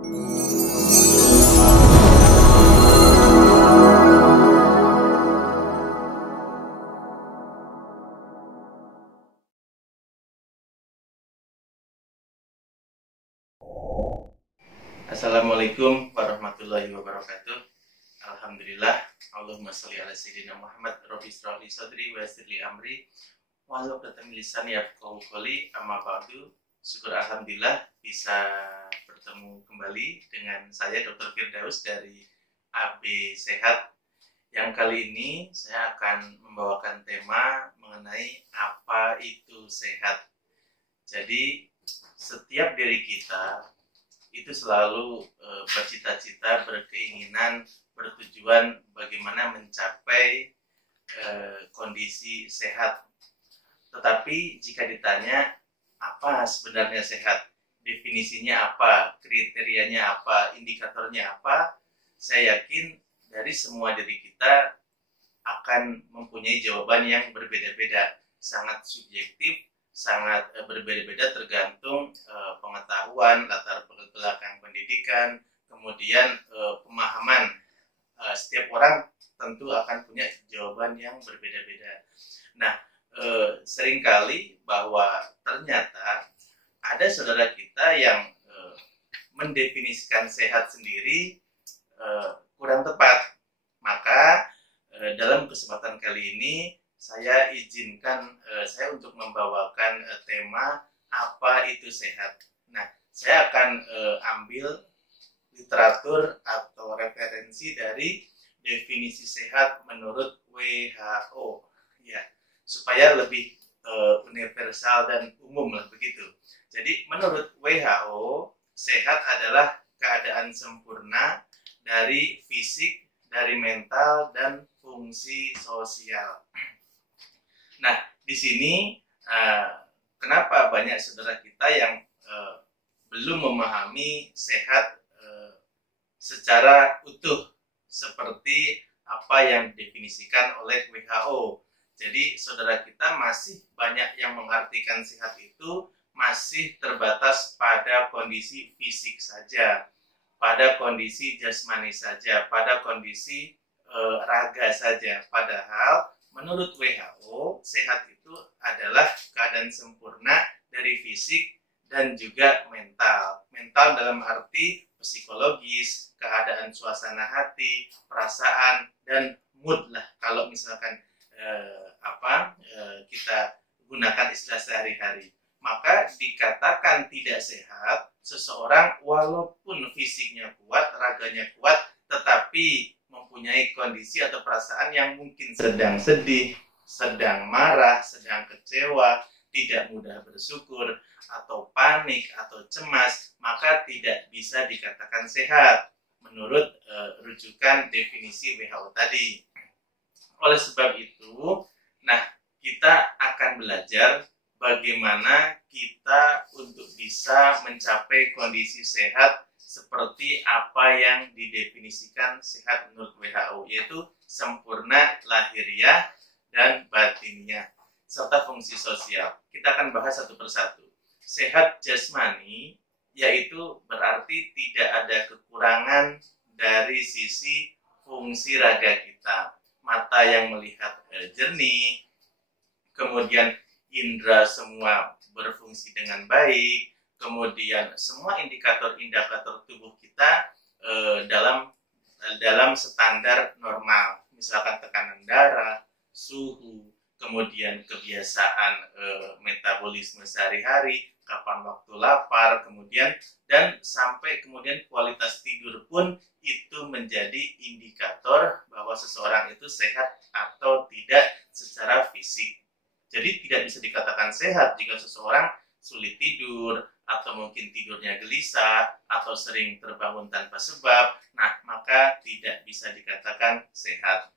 Assalamualaikum warahmatullahi wabarakatuh. Alhamdulillah. Allahumma sholli ala sayyidina Muhammad. Rabbi shrah li sadri wa yassir li amri wahlul 'uqdatam min lisani yafqahu qawli. Amma ba'du. Syukur alhamdulillah bisa bertemu kembali dengan saya Dr. Firdaus dari AB Sehat. Yang kali ini saya akan membawakan tema mengenai apa itu sehat. Jadi setiap diri kita itu selalu bercita-cita, berkeinginan, bertujuan bagaimana mencapai kondisi sehat. Tetapi jika ditanya apa sebenarnya sehat, definisinya apa, kriterianya apa, indikatornya apa, saya yakin dari semua diri kita akan mempunyai jawaban yang berbeda-beda, sangat subjektif, sangat berbeda-beda tergantung pengetahuan, latar belakang pendidikan, kemudian pemahaman. Setiap orang tentu akan punya jawaban yang berbeda-beda. Nah, seringkali bahwa ternyata ada saudara kita yang mendefinisikan sehat sendiri kurang tepat. Maka dalam kesempatan kali ini saya izinkan saya untuk membawakan tema apa itu sehat. Nah, saya akan ambil literatur atau referensi dari definisi sehat menurut WHO, ya, supaya lebih universal dan umum lah begitu. Jadi menurut WHO, sehat adalah keadaan sempurna dari fisik, dari mental, dan fungsi sosial. Nah, di sini kenapa banyak saudara kita yang belum memahami sehat secara utuh seperti apa yang didefinisikan oleh WHO. Jadi saudara kita masih banyak yang mengartikan sehat itu masih terbatas pada kondisi fisik saja, pada kondisi jasmani saja, pada kondisi raga saja. Padahal menurut WHO, sehat itu adalah keadaan sempurna dari fisik dan juga mental. Mental dalam arti psikologis, keadaan suasana hati, perasaan, dan mood lah. Kalau misalkan kita gunakan istilah sehari-hari. Maka dikatakan tidak sehat seseorang walaupun fisiknya kuat, raganya kuat, tetapi mempunyai kondisi atau perasaan yang mungkin sedang sedih, sedang marah, sedang kecewa, tidak mudah bersyukur, atau panik, atau cemas, maka tidak bisa dikatakan sehat menurut rujukan definisi WHO tadi. Oleh sebab itu, nah, kita akan belajar bagaimana kita untuk bisa mencapai kondisi sehat seperti apa yang didefinisikan sehat menurut WHO, yaitu sempurna lahiriah dan batiniah, serta fungsi sosial. Kita akan bahas satu persatu. Sehat jasmani, yaitu berarti tidak ada kekurangan dari sisi fungsi raga kita. Mata yang melihat jernih, kemudian indera semua berfungsi dengan baik, kemudian semua indikator-indikator tubuh kita dalam standar normal, misalkan tekanan darah, suhu, kemudian kebiasaan metabolisme sehari-hari, kapan waktu lapar, kemudian dan sampai kemudian kualitas tidur pun itu menjadi indikator bahwa seseorang itu sehat atau tidak secara fisik. Jadi tidak bisa dikatakan sehat jika seseorang sulit tidur, atau mungkin tidurnya gelisah, atau sering terbangun tanpa sebab. Nah, maka tidak bisa dikatakan sehat.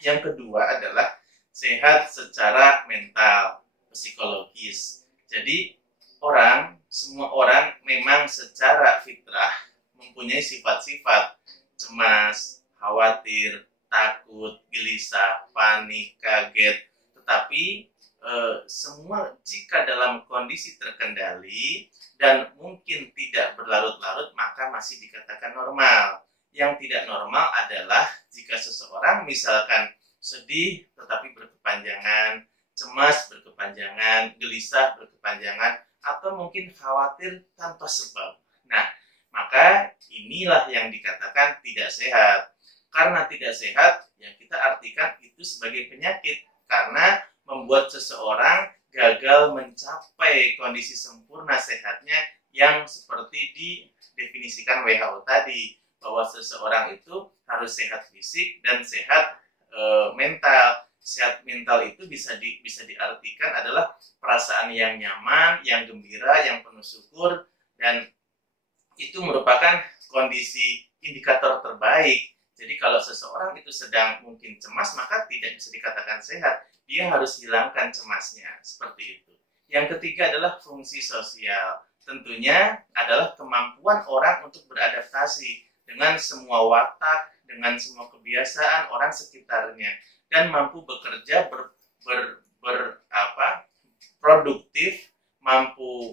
Yang kedua adalah sehat secara mental, psikologis. Jadi semua orang memang secara fitrah mempunyai sifat-sifat cemas, khawatir, takut, gelisah, panik, kaget. Tetapi semua jika dalam kondisi terkendali dan mungkin tidak berlarut-larut, maka maka masih dikatakan normal. Yang tidak normal adalah jika seseorang misalkan sedih tetapi berkepanjangan, cemas berkepanjangan, gelisah berkepanjangan, atau mungkin khawatir tanpa sebab. Nah, maka inilah yang dikatakan tidak sehat. Karena tidak sehat, ya kita artikan itu sebagai penyakit. Karena membuat seseorang gagal mencapai kondisi sempurna sehatnya yang seperti didefinisikan WHO tadi, bahwa seseorang itu harus sehat fisik dan sehat mental. Sehat mental itu bisa diartikan adalah perasaan yang nyaman, yang gembira, yang penuh syukur, dan itu merupakan kondisi indikator terbaik. Jadi kalau seseorang itu sedang mungkin cemas, maka tidak bisa dikatakan sehat. Dia harus hilangkan cemasnya, seperti itu. Yang ketiga adalah fungsi sosial. Tentunya adalah kemampuan orang untuk beradaptasi dengan semua watak, dengan semua kebiasaan orang sekitarnya, dan mampu bekerja produktif, mampu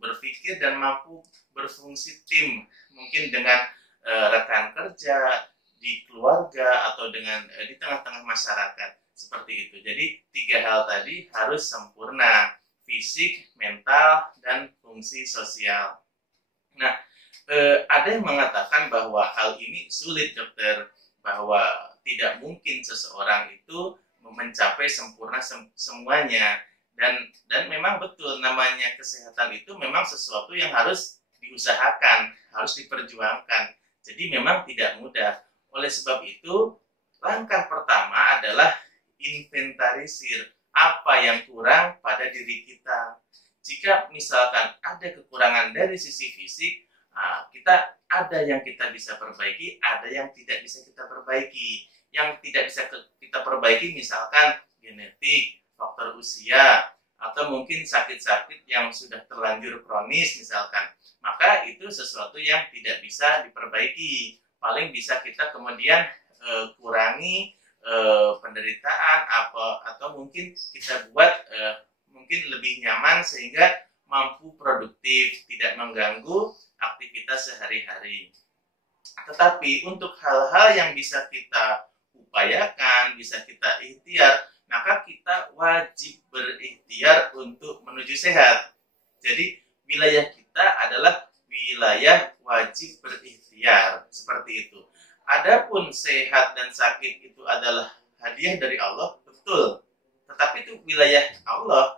berpikir dan mampu berfungsi tim, mungkin dengan rekan kerja, di keluarga, atau dengan di tengah-tengah masyarakat, seperti itu. Jadi 3 hal tadi harus sempurna: fisik, mental, dan fungsi sosial. Nah, ada yang mengatakan bahwa hal ini sulit, dokter, bahwa tidak mungkin seseorang itu mencapai sempurna semuanya, dan memang betul, namanya kesehatan itu memang sesuatu yang harus diusahakan, harus diperjuangkan. Jadi memang tidak mudah. Oleh sebab itu, langkah pertama adalah inventarisir apa yang kurang pada diri kita. Jika misalkan ada kekurangan dari sisi fisik, kita ada yang kita bisa perbaiki, ada yang tidak bisa kita perbaiki. Yang tidak bisa kita perbaiki misalkan genetik, faktor usia, atau mungkin sakit-sakit yang sudah terlanjur kronis misalkan. Maka itu sesuatu yang tidak bisa diperbaiki. Paling bisa kita kemudian kurangi penderitaan, atau mungkin kita buat mungkin lebih nyaman sehingga mampu produktif, tidak mengganggu aktivitas sehari-hari. Tetapi untuk hal-hal yang bisa kita upayakan, bisa kita ikhtiar, maka kita wajib berikhtiar untuk menuju sehat. Jadi wilayah kita adalah wilayah wajib berikhtiar, seperti itu. Adapun sehat dan sakit itu adalah hadiah dari Allah, betul. Tetapi itu wilayah Allah,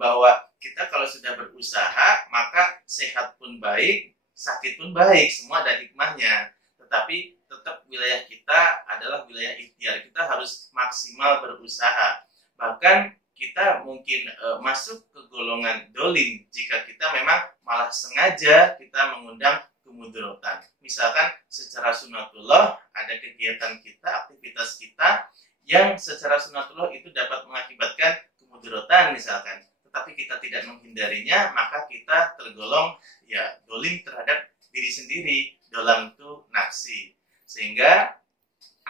bahwa kita kalau sudah berusaha, maka sehat pun baik, sakit pun baik, semua ada hikmahnya. Tetapi tetap wilayah kita adalah wilayah ikhtiar. Kita harus maksimal berusaha. Bahkan kita mungkin masuk ke golongan dolim jika kita memang malah sengaja kita mengundang kemudaratan. Misalkan secara sunatullah ada kegiatan kita, aktivitas kita yang secara sunatullah itu dapat mengakibatkan kemudaratan misalkan, tetapi kita tidak menghindarinya, maka kita tergolong dolim terhadap diri sendiri, dolam itu nafsi. Sehingga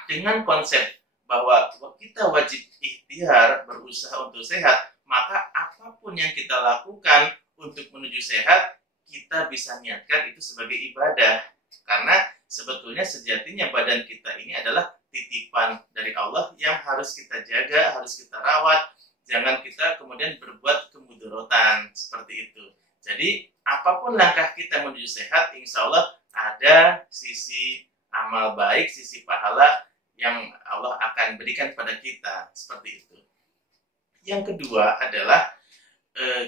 dengan konsep bahwa kita wajib ikhtiar, berusaha untuk sehat, maka apapun yang kita lakukan untuk menuju sehat, kita bisa niatkan itu sebagai ibadah. Karena sebetulnya sejatinya badan kita ini adalah titipan dari Allah yang harus kita jaga, harus kita rawat. Jangan kita kemudian berbuat kemudaratan, seperti itu. Jadi apapun langkah kita menuju sehat, insya Allah ada sisi amal baik, sisi pahala yang Allah akan berikan pada kita, seperti itu. Yang kedua adalah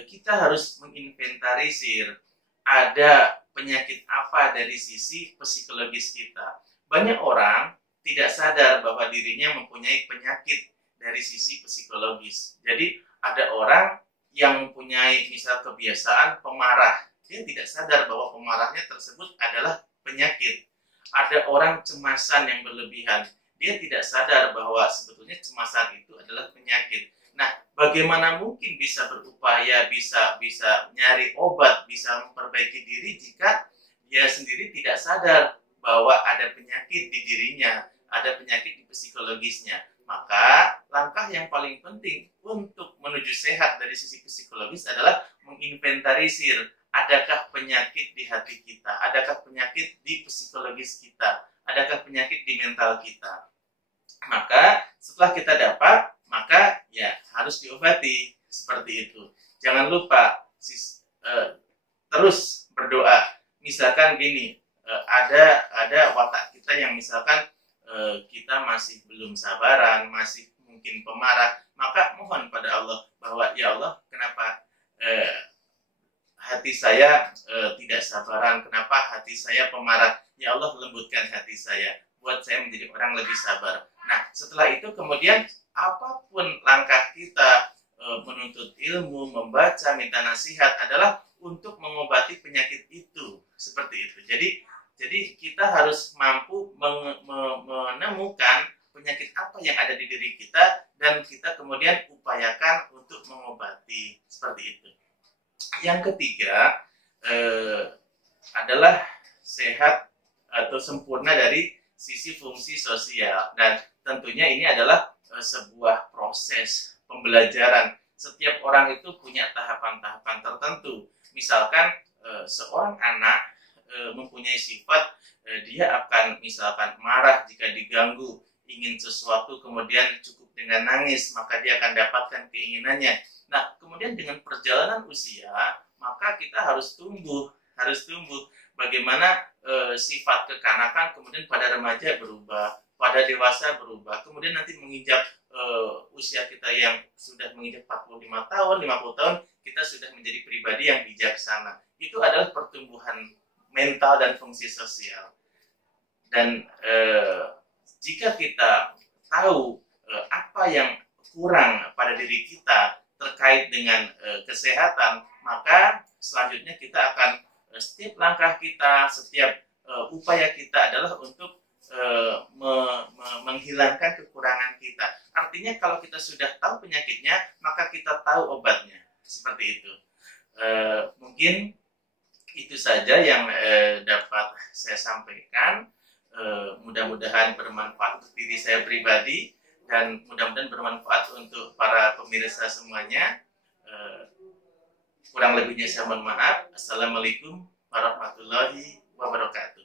kita harus menginventarisir ada penyakit apa dari sisi psikologis kita. Banyak orang tidak sadar bahwa dirinya mempunyai penyakit dari sisi psikologis. Jadi ada orang yang mempunyai misal kebiasaan pemarah, dia tidak sadar bahwa pemarahnya tersebut adalah penyakit. Ada orang cemasan yang berlebihan, dia tidak sadar bahwa sebetulnya cemasan itu adalah penyakit. Nah, bagaimana mungkin bisa berupaya, bisa nyari obat, bisa memperbaiki diri jika dia sendiri tidak sadar bahwa ada penyakit di dirinya, ada penyakit di psikologisnya. Maka langkah yang paling penting untuk menuju sehat dari sisi psikologis adalah menginventarisir adakah penyakit di hati kita, adakah penyakit di psikologis kita, adakah penyakit di mental kita. Maka setelah kita dapat, maka ya harus diobati seperti itu. Jangan lupa terus berdoa. Misalkan gini, ada watak kita yang misalkan kita masih belum sabaran, masih mungkin pemarah, maka mohon pada Allah bahwa ya Allah, kenapa hati saya tidak sabaran, kenapa hati saya pemarah, ya Allah lembutkan hati saya, buat saya menjadi orang lebih sabar. Nah, setelah itu kemudian apapun langkah kita menuntut ilmu, membaca, minta nasihat adalah untuk mengobati penyakit itu, seperti itu. Jadi kita harus mampu menemukan penyakit apa yang ada di diri kita dan kita kemudian upayakan untuk mengobati, seperti itu. Yang ketiga adalah sehat atau sempurna dari sisi fungsi sosial, dan tentunya ini adalah sebuah proses pembelajaran. Setiap orang itu punya tahapan-tahapan tertentu. Misalkan seorang anak mempunyai sifat dia akan misalkan marah jika diganggu, ingin sesuatu kemudian cukup dengan nangis, maka dia akan dapatkan keinginannya. Nah, kemudian dengan perjalanan usia, maka kita harus tumbuh. Bagaimana sifat kekanakan kemudian pada remaja berubah, pada dewasa berubah, kemudian nanti menginjak usia kita yang sudah menginjak 45 tahun, 50 tahun, kita sudah menjadi pribadi yang bijaksana. Itu adalah pertumbuhan mental dan fungsi sosial. Dan jika kita tahu apa yang kurang pada diri kita terkait dengan kesehatan, maka selanjutnya kita akan setiap langkah kita, setiap upaya kita adalah untuk menghilangkan kekurangan kita. Artinya kalau kita sudah tahu penyakitnya, maka kita tahu obatnya. Seperti itu. Mungkin itu saja yang dapat saya sampaikan. Mudah-mudahan bermanfaat untuk diri saya pribadi dan mudah-mudahan bermanfaat untuk para pemirsa semuanya. Kurang lebihnya saya mohon maaf. Assalamualaikum warahmatullahi wabarakatuh.